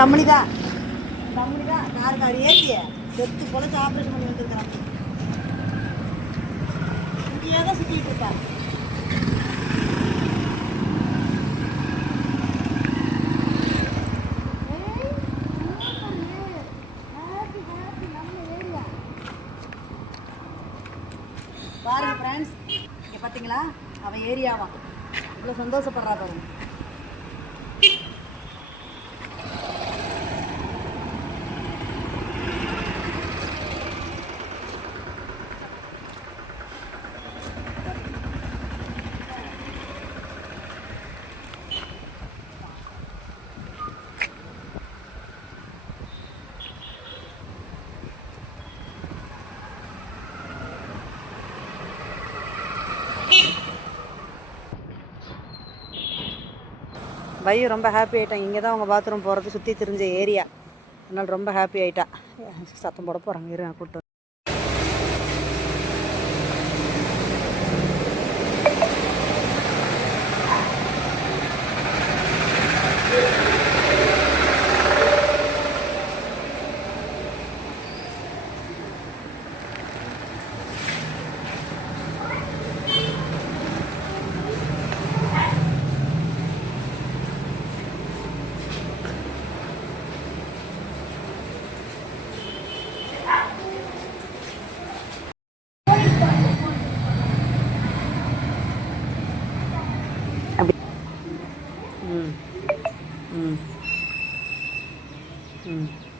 நம்மளிதான் car ஏற்றிய செத்து பொழைச்சி operation பண்ணி வந்துருக்கிறான். இங்கேயே தான் சுற்றிட்டு இருக்கான். பாருங்க ஃப்ரெண்ட்ஸ், இங்கே பார்த்தீங்களா அவன் ஏரியாவான் இவ்வளோ சந்தோஷப்படுறா பாருங்க. பையன் ரொம்ப ஹாப்பி ஆகிட்டான். இங்கே தான் அவங்க பாத்ரூம் போகிறது சுற்றி தெரிஞ்ச ஏரியா, அதனால் ரொம்ப ஹாப்பி ஆகிட்டான். சத்தம் போட போகிறாங்க, இருங்க கூப்பிட்டு.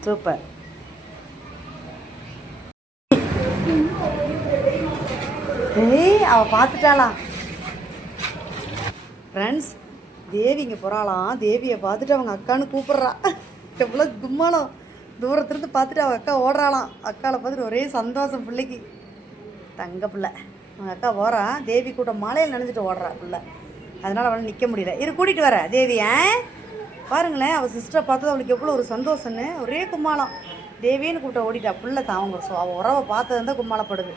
சூப்பர். அவள் பார்த்துட்டாளா ஃப்ரெண்ட்ஸ்? தேவி இங்கே போகிறாளாம். தேவியை பார்த்துட்டு அவங்க அக்கான்னு கூப்பிட்றா. எவ்வளோ கும்மாளம். தூரத்துலேருந்து பார்த்துட்டு அவங்க அக்கா ஓடுறாளாம். அக்காவை பார்த்துட்டு ஒரே சந்தோஷம் பிள்ளைக்கு. தங்க பிள்ளை அவங்க அக்கா போகிறா. தேவி கூட மலையில் நனைஞ்சிட்டு ஓடுறா பிள்ளை. அதனால் அவளை நிற்க முடியல. கூட்டிகிட்டு வர தேவியை. பாருங்களேன், அவள் சிஸ்டரை பார்த்தது அவளுக்கு எவ்வளோ ஒரு சந்தோஷம்னு. ஒரே கும்மாளம். தேவின்னு கூப்பிட்ட ஓடிட்டா பிள்ளை தான். அவங்க அவள் உறவை பார்த்தது தான் கும்மாளப்படுது.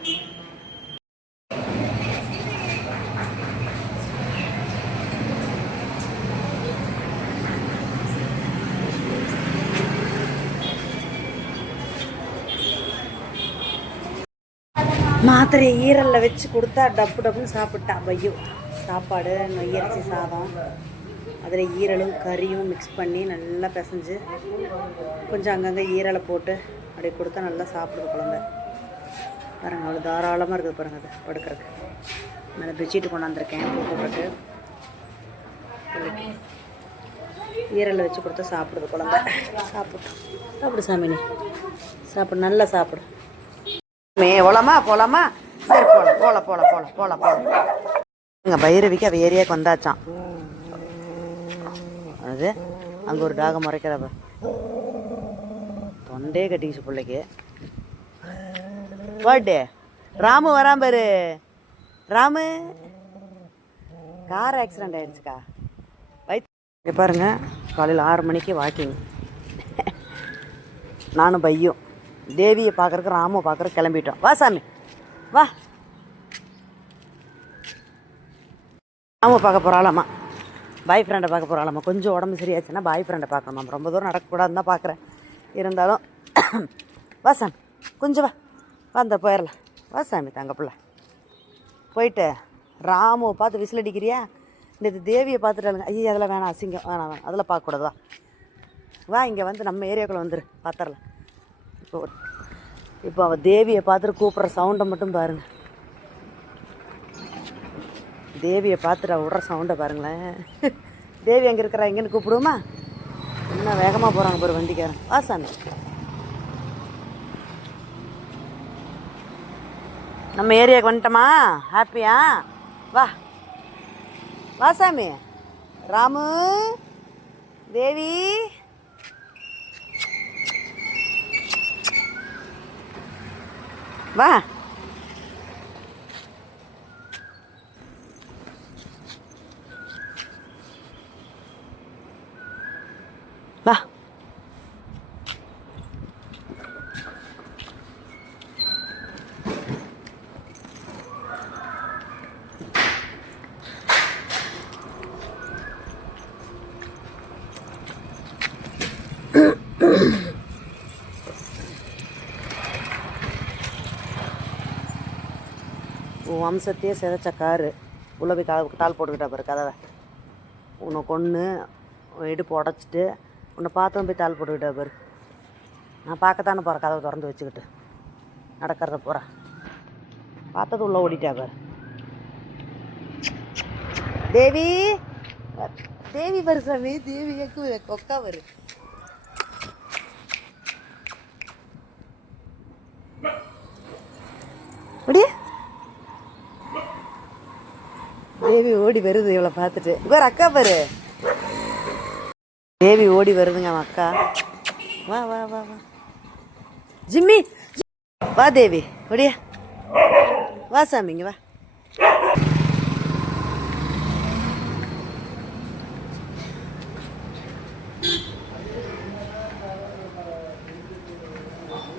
மாத்திரை ஈரலில் வச்சு கொடுத்தா டப்பு டப்புன்னு சாப்பிட்டா பையோ. சாப்பாடு நொய்யரிசி சாதம், அதில் ஈரலும் கறியும் மிக்ஸ் பண்ணி நல்லா பிசைஞ்சு கொஞ்சம் அங்கங்கே ஈரலை போட்டு அப்படியே கொடுத்தா நல்லா சாப்பிடுது குழந்தை. பாருங்கள், அவ்வளோ தாராளமாக இருக்குது பாருங்கள். அது படுக்கிறதுக்கு மேலே பெட்ஷீட்டு கொண்டாந்துருக்கேன் போட்டுருக்கு. ஈரலை வச்சு கொடுத்தா சாப்பிடுது குழந்தை. சாப்பிடு சாமி, நீ சாப்பிடு, நல்லா சாப்பிடு. போலாமா? சரி, போலாம். எங்கள் பைரவிக்கு அவள் ஏரியாவுக்கு வந்தாச்சான். அது அங்கே ஒரு டாக முறைக்கிறப்ப தொண்டே கட்டிக்கிச்சு பிள்ளைக்கு. பர்த்டே ராமு வரான் பாரு. ராமு கார் ஆக்சிடெண்ட் ஆகிடுச்சுக்கா. இங்கே பாருங்க, காலையில் 6 மணிக்கு வாக்கிங். நானும் பையும் தேவியை பார்க்குறக்கு ராமுவை பார்க்குறக்கு கிளம்பிட்டோம். வா சாமி வா. ராமுவை பார்க்க போகிறாளாம்மா, பாய் ஃப்ரெண்டை பார்க்க போகிறாளாம்மா. கொஞ்சம் உடம்பு சரியாச்சுன்னா பாய் ஃப்ரெண்டை பார்க்கணுமா. ரொம்ப தூரம் நடக்கக்கூடாதுன்னு தான் பார்க்குறேன். இருந்தாலும் வா சாமி, கொஞ்சம் வா அந்த போயிடலாம். வா சாமி தங்க பிள்ளை. போயிட்டு ராமுவை பார்த்து விசில் அடிக்கிறியா? இந்த தேவியை பார்த்துட்டாளுங்க. ஐயோ அதெல்லாம் வேணாம், அசிங்கம், வேணாம் அதெல்லாம் பார்க்கக்கூடாது. வா இங்கே வந்து நம்ம ஏரியாக்குள்ளே வந்துரு, பார்த்துடலாம். இப்போ அவள் தேவியை பார்த்துட்டு கூப்பிட்ற சவுண்டை மட்டும் பாருங்கள். தேவியை பார்த்துட்டு விட்ற சவுண்டை பாருங்களேன். தேவி அங்கே இருக்கிறா, எங்கேன்னு கூப்பிடுவோமா? இன்னும் வேகமாக போகிறாங்க பாரு வண்டிக்காரன். வா சாமி, நம்ம ஏரியாவுக்கு வந்துட்டோமா? ஹாப்பியா? வா சாமி. ராமு, தேவி, வா. வா. உன் வம்சத்தையே சிதைச்ச காரு உள்ளே போய் கால் போட்டுக்கிட்டா பாரு கதவை. உன்னை கொன்று இடுப்பு உடச்சிட்டு உன்னை பார்த்தவன் போய் தாள் போட்டுக்கிட்டா பாரு. நான் பார்க்கத்தானே போகிறேன் கதவை திறந்து வச்சுக்கிட்டு நடக்கிறத போகிறேன். பார்த்தது உள்ளே ஓடிட்டா பாரு. தேவி தேவி பாரு சாமி, தேவிக்கு கொக்கா வரு. அப்படியே தேவி ஓடி வருது இவளை பார்த்துட்டு. வேற அக்கா பாரு, தேவி ஓடி வருதுங்க அவன் அக்கா. வா வா வா வா ஜிம்மி, வா தேவி ஓடியா, வா சாமிங்க வா.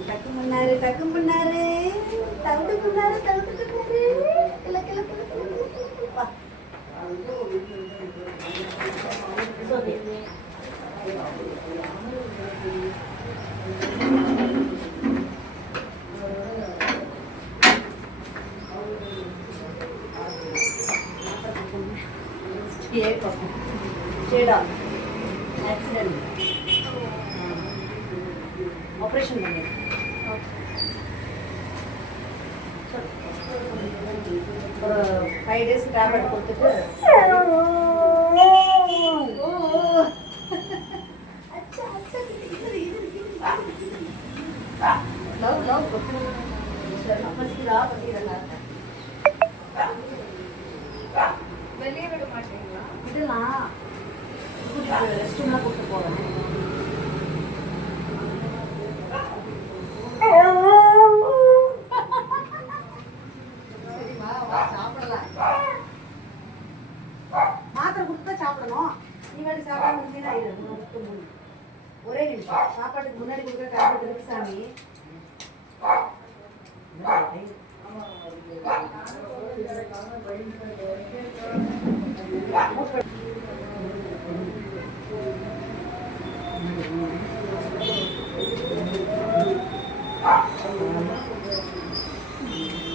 டக்கு பண்ணாரு டக்கு பண்ணாரு தவிட்டு பண்ணாரு தவிட்டு பண்ணாரு கிள கிள கிள வா. ஆப்ரேஷன் பண்ணு. ஒரு 5 days டேப்லெட் கொடுத்துட்டு வெளியே விட மாட்டீங்களா? இதெல்லாம் ரெஸ்ட் ரூம்லாம் கூப்பிட்டு போகிறேன். மாத்திரை கொடுத்தா சாப்பிடணும். நீ வேலை சாப்பிடாம இருந்தீங்கன்னா ஒரே நிமிஷம். சாப்பாட்டுக்கு முன்னாடி கொடுக்குற டேப்லெட் இருக்கு சாமி.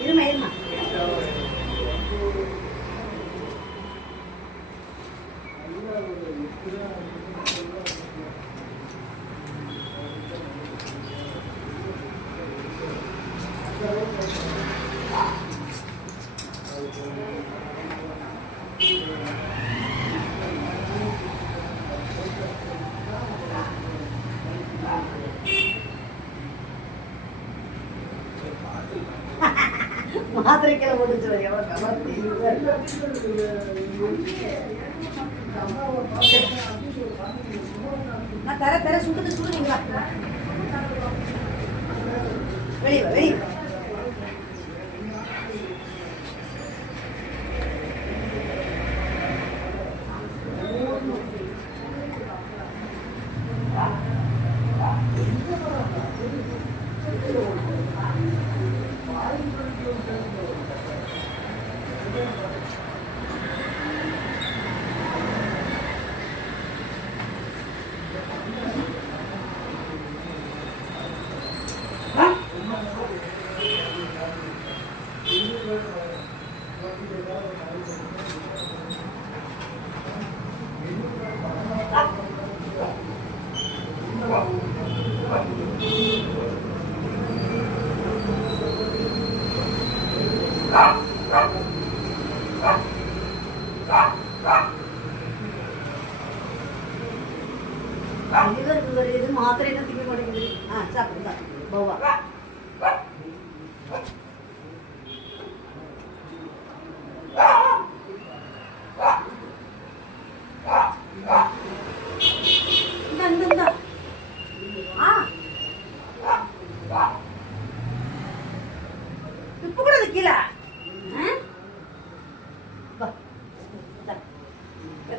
இருமா இருமா. மாத்திரைக்கெல்லாம் போட்டு எவ்வளோ கவர்த்தி நான் தர சுடுது சுடுவீங்களா? வெளியே வெளியே இது மாத்திரை என்ன திங்க மாட்டேங்குது. சாப்பிடுங்க பௌவா. துப்புக்கூடாது கீழே.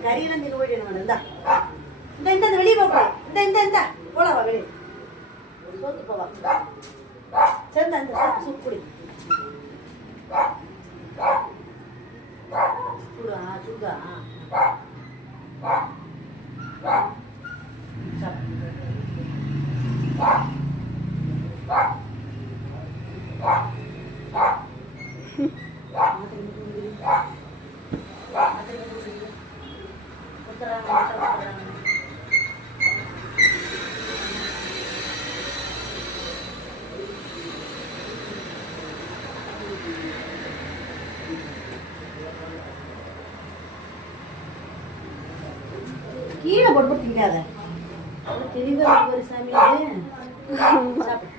கறியெல்லாம் தின்னு போயிட்டு இந்தா இந்த வெளியே போகலாம். இந்த போலாம் வா வெளியே. சோத்து போவா சேர்ந்தா இந்த சூப் குடி. சூடா சூடா சாப்பிடு. கீழே போட்டு திங்காத தெளிவாக ஒரு சாமி சாப்பிடு.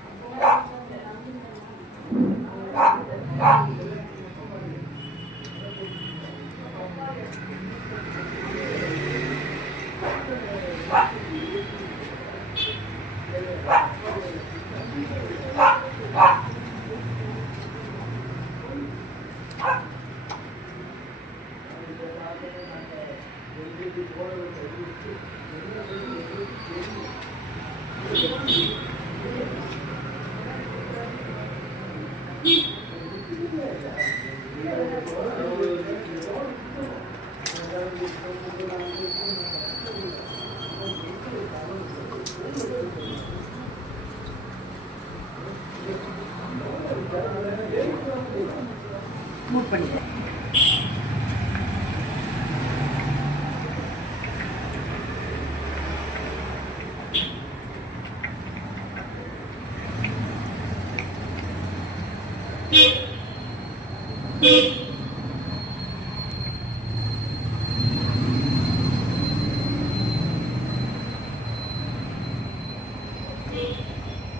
மூவ் பண்ணிக்கிறேன்.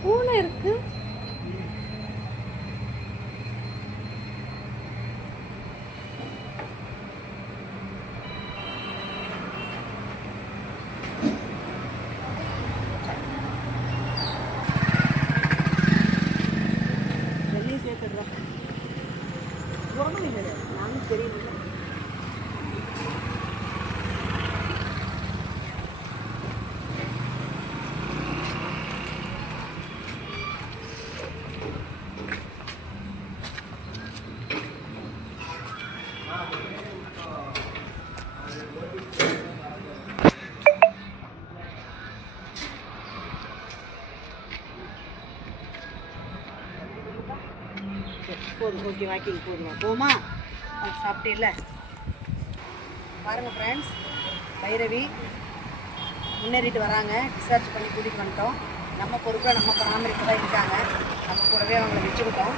பூனை இருக்கு. நானும் தெரியல. போதும், ஓகே, வாக்கிங் போதுமா போமா? சாப்பிட்டே பாருங்கள் ஃப்ரெண்ட்ஸ், பைரவி முன்னேறிட்டு வராங்க. டிஸ்சார்ஜ் பண்ணி கூட்டிகிட்டு வந்துட்டோம். நம்ம பொறுப்பில் நம்ம பராமரிப்பு தான் இருக்காங்க. நம்ம கூடவே அவங்கள வச்சுக்கிட்டோம்.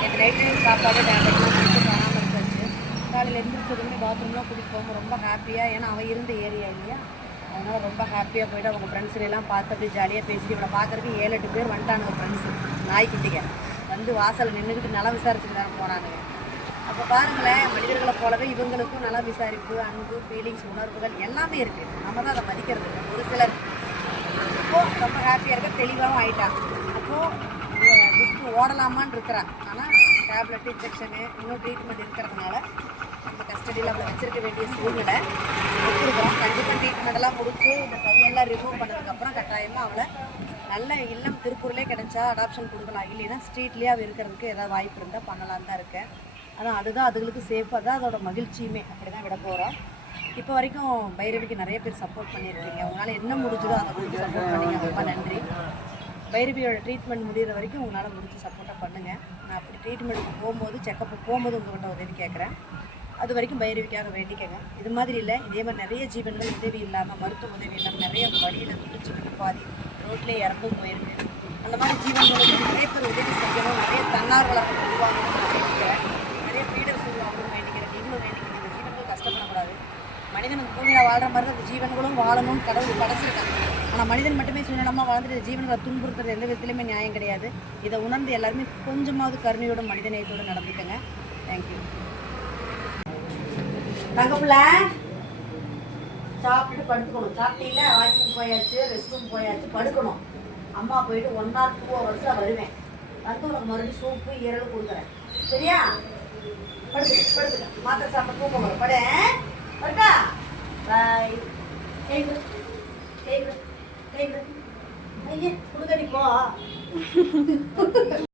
நேற்று நைட் டைம் சாப்பாடு டேப்லெட்லாம் கொடுத்து பராமரிச்சாச்சு. காலையில் எழுந்திரிச்சதுமே பாத்ரூம்லாம் கூட்டிகிட்டு போகும்போது ரொம்ப ஹாப்பியாக, ஏன்னா அவன் இருந்த ஏரியா இல்லையா, அதனால் ரொம்ப ஹாப்பியாக போய்ட்டு அவங்க ஃப்ரெண்ட்ஸுலாம் பார்த்து அப்படியே ஜாலியாக பேசிட்டு இவனை பார்க்குறதுக்கு 7-8 பேர் வந்துட்டானுங்க ஃப்ரெண்ட்ஸு. நாய்க்குட்டிங்க வந்து வாசலில் நின்றுக்கிட்டு நல்லா விசாரிச்சுட்டு தானே போகிறானுங்க. அப்போ பாருங்களேன், மனிதர்களை போலவே இவங்களுக்கும் நல்லா விசாரிப்பு, அன்பு, ஃபீலிங்ஸ், உணர்வுகள் எல்லாமே இருக்குது. நம்ம தான் அதை மதிக்கிறது இல்லை. ஒரு சிலர் இப்போது ரொம்ப ஹாப்பியாக இருக்க, தெளிவாகவும் ஆகிட்டான். அப்போது விட்டு ஓடலாமான்னு இருக்கிறான். ஆனால் டேப்லெட், இன்ஜெக்ஷனு, இன்னும் ட்ரீட்மெண்ட் இருக்கிறதுனால நம்ம கஸ்டடியில் அவளை வச்சுருக்க வேண்டிய சூழ்நிலை வச்சுருக்கோம். கண்டிப்பாக ட்ரீட்மெண்ட்டெல்லாம் முடிச்சு இந்த கையெல்லாம் ரிமூவ் பண்ணதுக்கப்புறம் கட்டாயமாக அவளை நல்ல இல்லம் திருப்பூர்லேயே கிடைச்சா அடாப்ஷன் கொடுக்கலாம். இல்லைன்னா ஸ்ட்ரீட்லேயே அவள் இருக்கிறதுக்கு ஏதாவது வாய்ப்பு இருந்தால் பண்ணலான்னு தான் இருக்கேன். ஆனால் அதுதான் அதுகளுக்கு சேஃபாக தான், அதோட மகிழ்ச்சியுமே அப்படி தான் விட போகிறோம். இப்போ வரைக்கும் பைரவிக்கு நிறைய பேர் சப்போர்ட் பண்ணியிருக்கீங்க. உங்களால் என்ன முடிஞ்சதோ அதை கொடுத்து சப்போர்ட் பண்ணிங்க, ரொம்ப நன்றி. பைரவியோட ட்ரீட்மெண்ட் முடிகிற வரைக்கும் உங்களால் முடிஞ்சு சப்போர்ட்டாக பண்ணுங்கள். நான் அப்படி ட்ரீட்மெண்ட்டுக்கு போகும்போது, செக்கப்பு போகும்போது உங்கள்கிட்ட உதவி கேட்குறேன். அது வரைக்கும் பைரவிக்காக வேண்டிக்கங்க. இது மாதிரி இல்லை, இதே மாதிரி நிறைய ஜீவன்கள் உதவி இல்லாமல், மருத்துவ உதவி இல்லாமல் நிறைய வழியில் துடிச்சுக்கிட்டு பாதி ரோட்லேயே இறந்தும் போயிருக்கு. அந்த மாதிரி ஜீவன்களுக்கு நிறைய பேர் உதவி செய்யணும், நிறைய தன்னார்வலர்கள் உருவாகணும்னு நான் வேண்டிக்கிறேன். நிறைய ஃபீடர்ஸ் உருவாகணும்னு வேண்டிக்கிறேன். நீங்களும் வேண்டிக்கிறேன். இந்த ஜீவன்கள் கஷ்டப்படக்கூடாது. மனிதனுக்கு பூமியில் வாழ்கிற மாதிரி தான் அந்த ஜீவன்களும் வாழணும்னு கடவுள் படைச்சிருக்காங்க. ஆனால் மனிதன் மட்டுமே சுயநலமாக வாழ்ந்துட்டு ஜீவன்களை துன்புறுத்துறது எந்த விதத்துலையுமே நியாயம் கிடையாது. இதை உணர்ந்து எல்லாருமே கொஞ்சமாவது கருணையோட மனிதநேயத்தோடு நடந்துக்கங்க. தேங்க்யூ. தங்கப்புல சாப்பிட்டு படுத்துக்கணும். சாப்பிட்டீங்களா? வாக்கிங் போயாச்சு, ரெஸ்ட் ரூம் போயாச்சு, படுக்கணும். அம்மா போயிட்டு 1 or 2 hours வருவேன். வந்து உனக்கு மறுபடியும் சூப்பு, ஈரல் கொடுக்குறேன். சரியா? படுத்துக்க. மாத்திரை சாப்பிட தூக்கம் வரும். படுக்கா. பாய். ஐயே, குடுக்கடி போ.